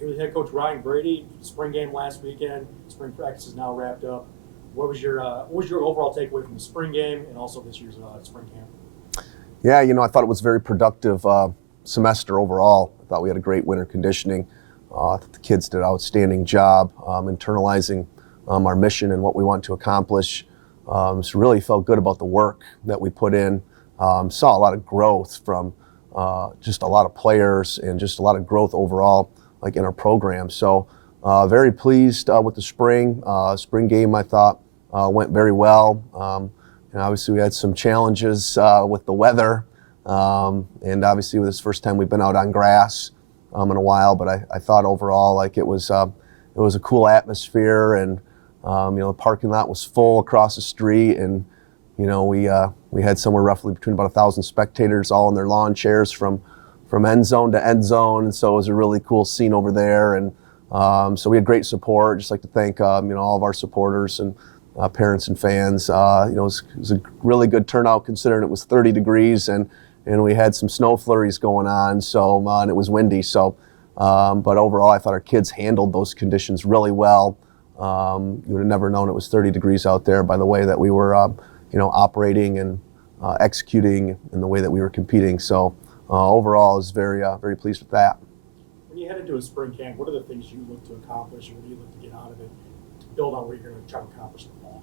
You're the head coach Ryan Brady. Spring game last weekend. Spring practice is now wrapped up. What was your overall takeaway from the spring game and also this year's spring camp? Yeah, I thought it was a very productive semester overall. I thought we had a great winter conditioning. I thought the kids did an outstanding job internalizing our mission and what we want to accomplish. So really felt good about the work that we put in. Saw a lot of growth from just a lot of players and just a lot of growth overall, like in our program. So very pleased with the spring game. I thought went very well. And obviously we had some challenges with the weather, and obviously this first time we've been out on grass in a while. But I thought overall like it was a cool atmosphere, and the parking lot was full across the street, and we had somewhere roughly between about 1,000 spectators all in their lawn chairs from end zone to end zone, and so it was a really cool scene over there. And so we had great support. Just like to thank all of our supporters and parents and fans. It was a really good turnout considering it was 30 degrees and we had some snow flurries going on. So and it was windy. So, but overall, I thought our kids handled those conditions really well. You would have never known it was 30 degrees out there by the way that we were, operating and executing in the way that we were competing. So overall, I was very pleased with that. When you head into a spring camp, what are the things you look to accomplish, or what do you look to get out of it to build on what you're going to try to accomplish in the fall?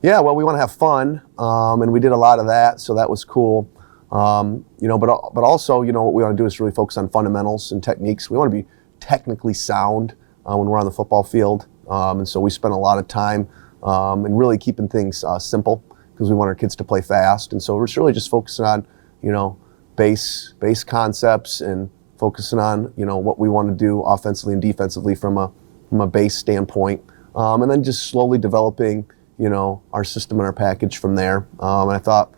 Yeah, well, we want to have fun, and we did a lot of that, so that was cool. But also, what we want to do is really focus on fundamentals and techniques. We want to be technically sound when we're on the football field, and so we spend a lot of time in really keeping things simple because we want our kids to play fast, and so we're really just focusing on, base concepts and focusing on, what we want to do offensively and defensively from a base standpoint, and then just slowly developing, our system and our package from there. And I thought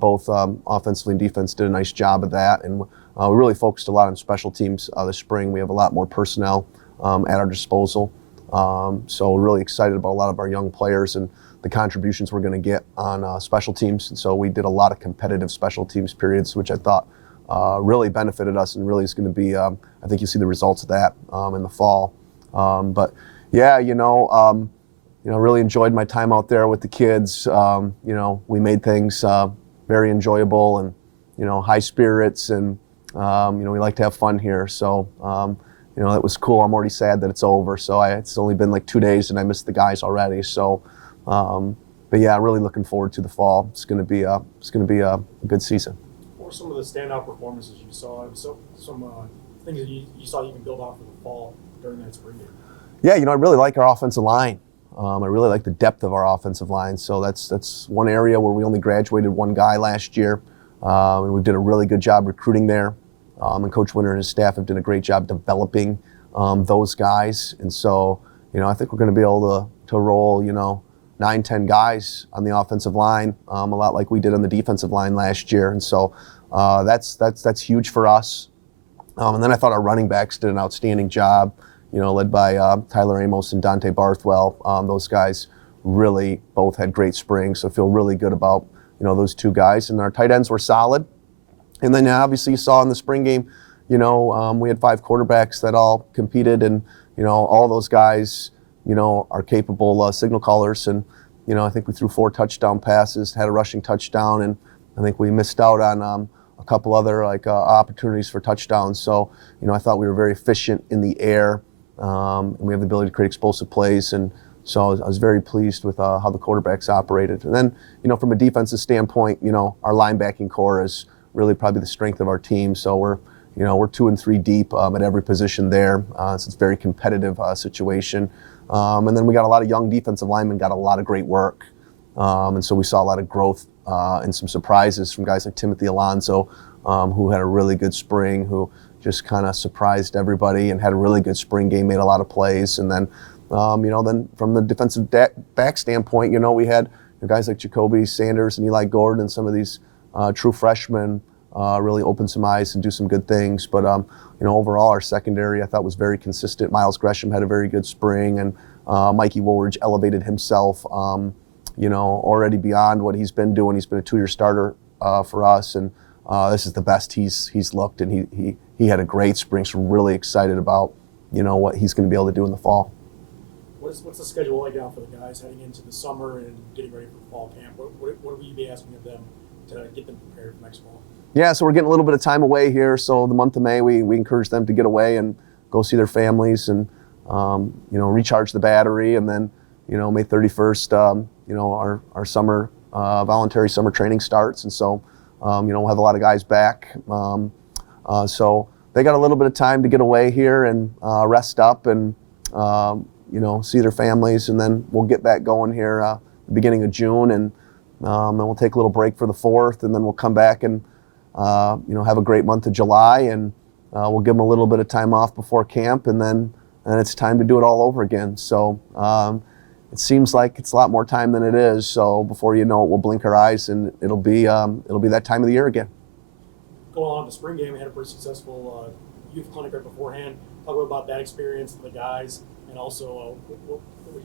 both offensively and defense did a nice job of that. And we really focused a lot on special teams this spring. We have a lot more personnel at our disposal. So we're really excited about a lot of our young players and the contributions we're going to get on special teams. And so we did a lot of competitive special teams periods, which I thought really benefited us and really is going to be, I think you see the results of that in the fall. But yeah, really enjoyed my time out there with the kids. We made things very enjoyable and, high spirits, and, we like to have fun here. So, it was cool. I'm already sad that it's over. So it's only been like 2 days and I missed the guys already. So, but yeah, really looking forward to the fall. It's going to be a good season. What were some of the standout performances you saw? So some things that you saw you can build off for the fall during that spring game? Yeah, I really like our offensive line. I really like the depth of our offensive line. So that's one area where we only graduated one guy last year. And we did a really good job recruiting there. And Coach Winter and his staff have done a great job developing those guys. And so, I think we're going to be able to roll, 9-10 guys on the offensive line, a lot like we did on the defensive line last year. And so that's huge for us. And then I thought our running backs did an outstanding job, led by Tyler Amos and Dante Barthwell. Those guys really both had great springs, so I feel really good about, those two guys. And our tight ends were solid. And then obviously you saw in the spring game, we had 5 quarterbacks that all competed, and, all those guys, are capable signal callers. And, I think we threw 4 touchdown passes, had a rushing touchdown, and I think we missed out on a couple other opportunities for touchdowns. So, I thought we were very efficient in the air. And we have the ability to create explosive plays, and so I was very pleased with how the quarterbacks operated. And then, from a defensive standpoint, our linebacking core is really probably the strength of our team. So we're 2 and 3 deep at every position there. So it's a very competitive situation. And then we got a lot of young defensive linemen, got a lot of great work. And so we saw a lot of growth and some surprises from guys like Timothy Alonso, who had a really good spring, who just kind of surprised everybody and had a really good spring game, made a lot of plays. And then, then from the defensive back standpoint, we had guys like Jacoby Sanders and Eli Gordon and some of these true freshmen really open some eyes and do some good things. But, overall, our secondary I thought was very consistent. Miles Gresham had a very good spring, and Mikey Woolridge elevated himself, already beyond what he's been doing. He's been a 2-year starter for us, and this is the best he's looked, and he had a great spring. So we're really excited about, what he's going to be able to do in the fall. What's the schedule like now for the guys heading into the summer and getting ready for fall camp? What will you be asking of them to get them prepared for next fall? Yeah, so we're getting a little bit of time away here. So the month of May, we encourage them to get away and go see their families and recharge the battery. And then May 31st, our summer voluntary summer training starts, and so we'll have a lot of guys back. So they got a little bit of time to get away here and rest up and see their families, and then we'll get back going here the beginning of June, and we'll take a little break for the 4th, and then we'll come back and have a great month of July, and we'll give them a little bit of time off before camp, and then it's time to do it all over again. So it seems like it's a lot more time than it is. So before you know it, we'll blink our eyes, and it'll be that time of the year again. Going on to the spring game, we had a pretty successful youth clinic right beforehand. Talk about that experience, the guys, and also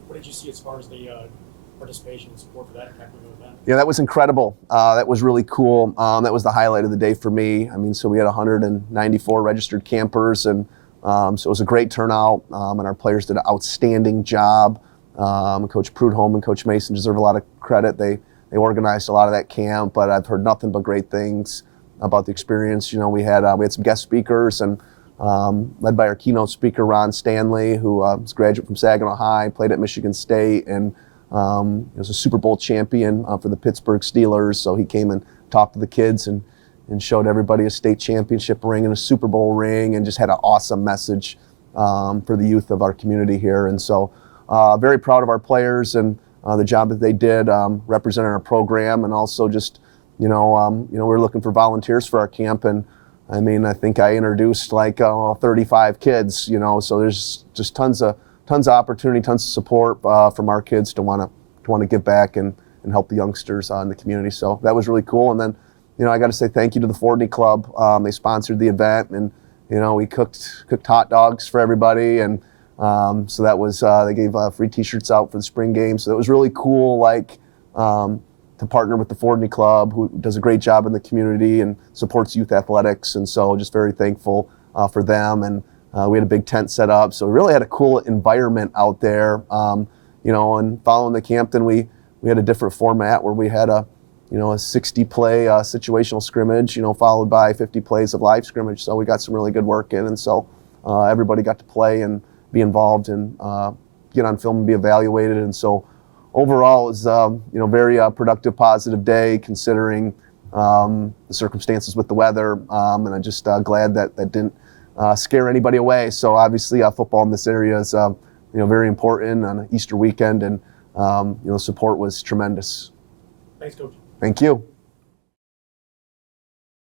what did you see as far as the participation and support for that type of event? Yeah, that was incredible. That was really cool. That was the highlight of the day for me. I mean, so we had 194 registered campers, and so it was a great turnout, and our players did an outstanding job. Coach Prudhomme and Coach Mason deserve a lot of credit. They organized a lot of that camp, but I've heard nothing but great things about the experience. We had some guest speakers, and led by our keynote speaker, Ron Stanley, who was a graduate from Saginaw High, played at Michigan State, and was a Super Bowl champion for the Pittsburgh Steelers. So he came and talked to the kids and showed everybody a state championship ring and a Super Bowl ring, and just had an awesome message for the youth of our community here. And so very proud of our players and the job that they did representing our program, and also just we're looking for volunteers for our camp. And I mean, I think I introduced 35 kids, so there's just tons of opportunity, tons of support from our kids to want to give back and help the youngsters in the community. So that was really cool. And then, I got to say thank you to the Fordney Club. They sponsored the event, and we cooked hot dogs for everybody, and so that was they gave free T-shirts out for the spring game. So it was really cool, to partner with the Fordney Club, who does a great job in the community and supports youth athletics. And so just very thankful for them. And we had a big tent set up. So we really had a cool environment out there. And following the camp, then we had a different format where we had a 60-play situational scrimmage, followed by 50 plays of live scrimmage. So we got some really good work in. And so everybody got to play and be involved and get on film and be evaluated. And so overall, it was very productive, positive day considering the circumstances with the weather, and I'm just glad that didn't scare anybody away. So obviously, football in this area is very important on Easter weekend, and support was tremendous. Thanks, Coach. Thank you.